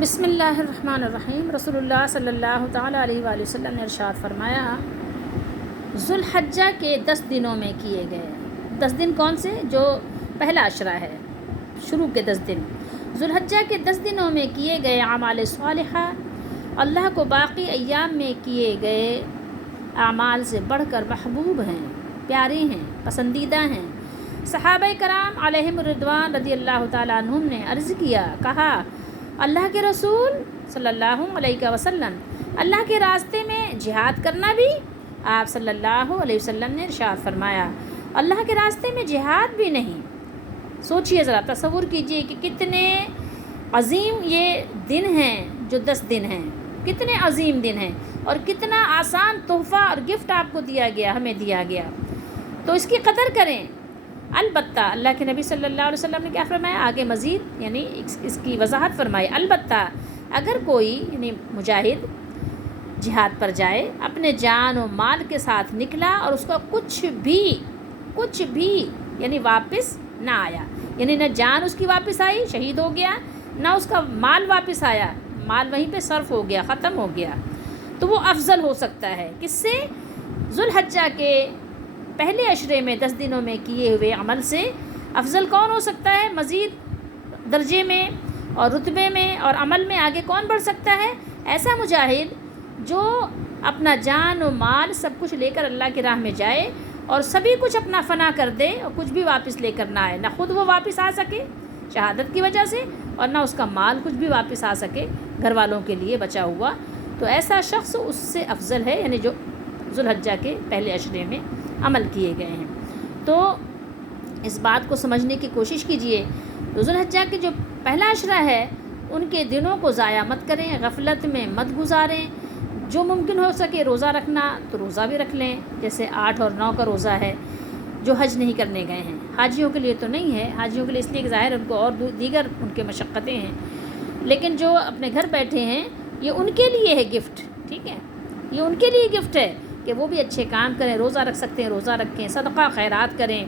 بسم اللہ الرحمن الرحیم۔ رسول اللہ صلی اللہ تعالیٰ علیہ وآلہ وسلم نے ارشاد فرمایا، ذوالحجہ کے 10 دنوں میں کیے گئے 10 دن کون سے؟ جو پہلا عشرہ ہے، شروع کے 10 دن، ذوالحجہ کے 10 دنوں میں کیے گئے اعمال صالحہ اللہ کو باقی ایام میں کیے گئے اعمال سے بڑھ کر محبوب ہیں، پیارے ہیں، پسندیدہ ہیں۔ صحابہ کرام علیہم الرضوان رضی اللہ تعالیٰ عنہم نے عرض کیا، کہا اللہ کے رسول صلی اللہ علیہ وسلم، اللہ کے راستے میں جہاد کرنا بھی؟ آپ صلی اللہ علیہ وسلم نے ارشاد فرمایا، اللہ کے راستے میں جہاد بھی نہیں۔ سوچئے ذرا، تصور کیجئے کہ کتنے عظیم یہ دن ہیں، جو 10 دن ہیں، کتنے عظیم دن ہیں اور کتنا آسان تحفہ اور گفٹ آپ کو دیا گیا، ہمیں دیا گیا، تو اس کی قدر کریں۔ البتہ اللہ کے نبی صلی اللہ علیہ وسلم نے کیا فرمایا؟ آگے مزید یعنی اس کی وضاحت فرمائی، البتہ اگر کوئی یعنی مجاہد جہاد پر جائے، اپنے جان و مال کے ساتھ نکلا اور اس کا کچھ بھی یعنی واپس نہ آیا، یعنی نہ جان اس کی واپس آئی، شہید ہو گیا، نہ اس کا مال واپس آیا، مال وہیں پہ صرف ہو گیا، ختم ہو گیا، تو وہ افضل ہو سکتا ہے کس سے؟ ذوالحجہ کے پہلے عشرے میں 10 دنوں میں کیے ہوئے عمل سے افضل کون ہو سکتا ہے؟ مزید درجے میں اور رتبے میں اور عمل میں آگے کون بڑھ سکتا ہے؟ ایسا مجاہد جو اپنا جان و مال سب کچھ لے کر اللہ کی راہ میں جائے اور سبھی کچھ اپنا فنا کر دے اور کچھ بھی واپس لے کر نہ آئے، نہ خود وہ واپس آ سکے شہادت کی وجہ سے اور نہ اس کا مال کچھ بھی واپس آ سکے گھر والوں کے لیے بچا ہوا، تو ایسا شخص اس سے افضل ہے، یعنی جو ذوالحجہ کے پہلے عشرے میں عمل کیے گئے ہیں۔ تو اس بات کو سمجھنے کی کوشش کیجئے، ذوالحجہ کے جو پہلا عشرہ ہے ان کے دنوں کو ضائع مت کریں، غفلت میں مت گزاریں، جو ممکن ہو سکے روزہ رکھنا تو روزہ بھی رکھ لیں، جیسے 8 اور 9 کا روزہ ہے جو حج نہیں کرنے گئے ہیں، حاجیوں کے لیے تو نہیں ہے، حاجیوں کے لیے اس لیے کہ ظاہر ان کو اور دیگر ان کے مشقتیں ہیں، لیکن جو اپنے گھر بیٹھے ہیں یہ ان کے لیے ہے گفٹ، ٹھیک ہے، یہ ان کے لیے گفٹ ہے کہ وہ بھی اچھے کام کریں، روزہ رکھ سکتے ہیں روزہ رکھیں، صدقہ خیرات کریں،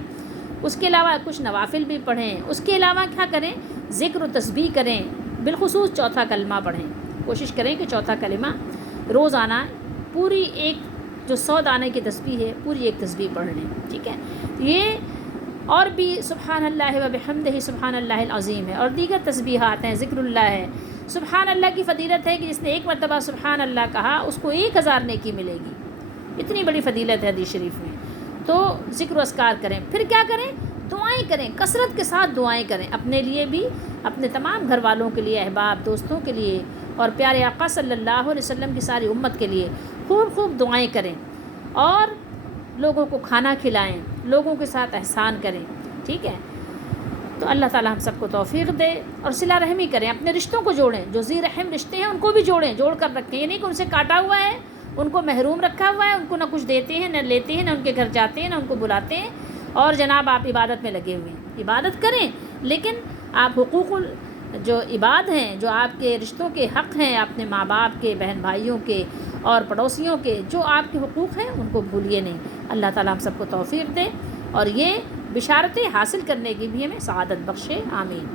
اس کے علاوہ کچھ نوافل بھی پڑھیں، اس کے علاوہ کیا کریں؟ ذکر و تسبیح کریں، بالخصوص چوتھا کلمہ پڑھیں، کوشش کریں کہ چوتھا کلمہ روزانہ پوری ایک جو 100 دانے کی تسبیح ہے پوری ایک تسبیح پڑھ لیں، ٹھیک ہے۔ یہ اور بھی سبحان اللہ و بحمدہ سبحان اللہ العظیم ہے اور دیگر تسبیحات ہیں، ذکر اللہ ہے۔ سبحان اللہ کی فضیلت ہے کہ جس نے ایک مرتبہ سبحان اللہ کہا اس کو 1000 نیکی ملے گی، اتنی بڑی فضیلت ہے حدیث شریف میں۔ تو ذکر و اذکار کریں، پھر کیا کریں؟ دعائیں کریں، کثرت کے ساتھ دعائیں کریں، اپنے لیے بھی، اپنے تمام گھر والوں کے لیے، احباب دوستوں کے لیے اور پیارے آقا صلی اللہ علیہ وسلم کی ساری امت کے لیے خوب دعائیں کریں اور لوگوں کو کھانا کھلائیں، لوگوں کے ساتھ احسان کریں، ٹھیک ہے۔ تو اللہ تعالی ہم سب کو توفیق دے اور صلہ رحمی کریں، اپنے رشتوں کو جوڑیں، جو ذی رحم رشتے ہیں ان کو بھی جوڑ کر رکھیں، یہ نہیں کہ ان سے کاٹا ہوا ہے، ان کو محروم رکھا ہوا ہے، ان کو نہ کچھ دیتے ہیں نہ لیتے ہیں، نہ ان کے گھر جاتے ہیں نہ ان کو بلاتے ہیں، اور جناب آپ عبادت میں لگے ہوئے ہیں، عبادت کریں لیکن آپ حقوق جو عباد ہیں، جو آپ کے رشتوں کے حق ہیں، اپنے ماں باپ کے، بہن بھائیوں کے اور پڑوسیوں کے جو آپ کے حقوق ہیں ان کو بھولیے نہیں۔ اللہ تعالیٰ ہم سب کو توفیق دے اور یہ بشارتیں حاصل کرنے کی بھی ہمیں سعادت بخشے، آمین۔